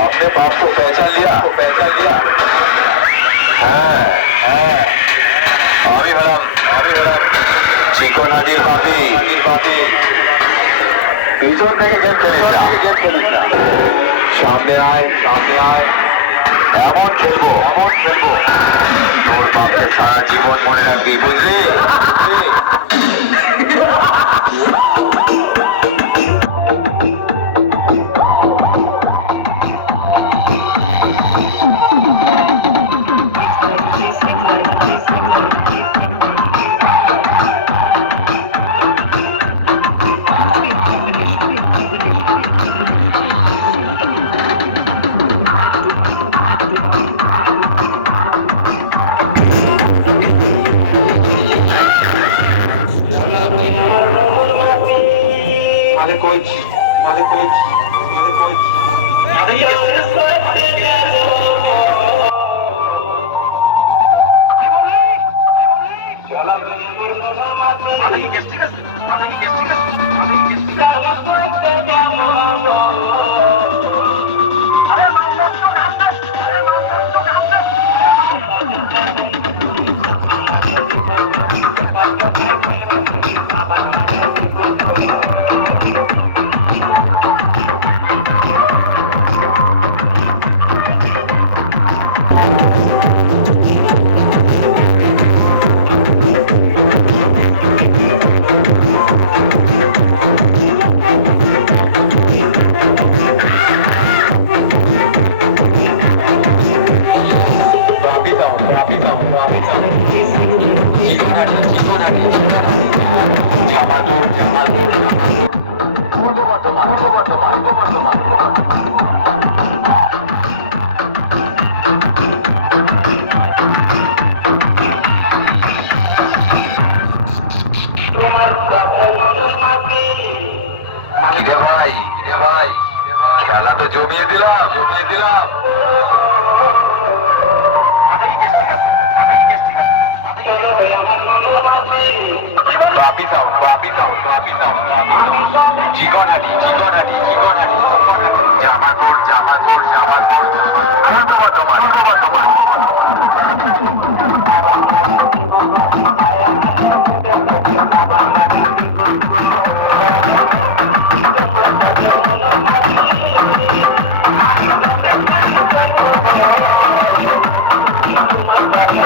आपने बाप को पहचान लिया हाँ हाँ अभी हराम चिको नादिर बापी পিছন থেকে গেম খেলিস সামনে আয় এমন খেলবো তোর বাপকে সারা জীবন মনে রাখবি বুঝলি খেলা তো জমিয়ে দিলাম বাপি সাউন্ড চিকনাটি জামালপুর পূর্ব বর্ধমান